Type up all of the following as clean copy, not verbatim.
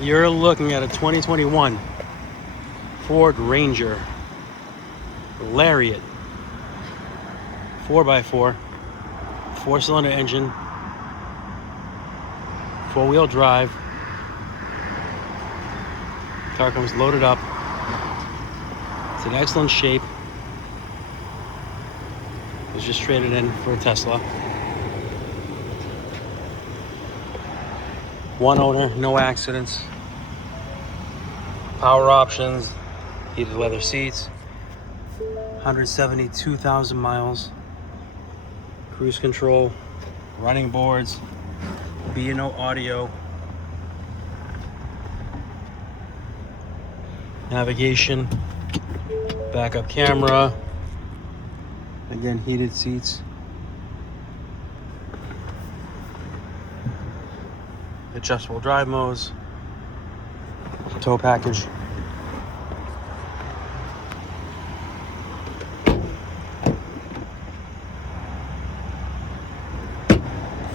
You're looking at a 2021 Ford Ranger Lariat 4x4, 4-cylinder engine, 4-wheel drive. Car comes loaded up. It's in excellent shape. It was just traded in for a Tesla. One owner, no accidents. Power options, heated leather seats, 172,000 miles. Cruise control, running boards, B&O audio, navigation, backup camera, again heated seats, adjustable drive modes, tow package.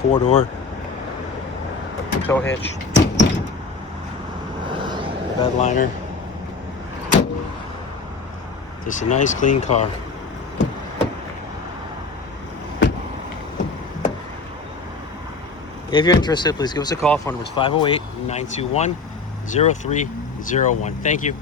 Four-door tow hitch, bed liner. Just a nice clean car. If you're interested, please give us a call. Phone number is 508-921-0301. Thank you.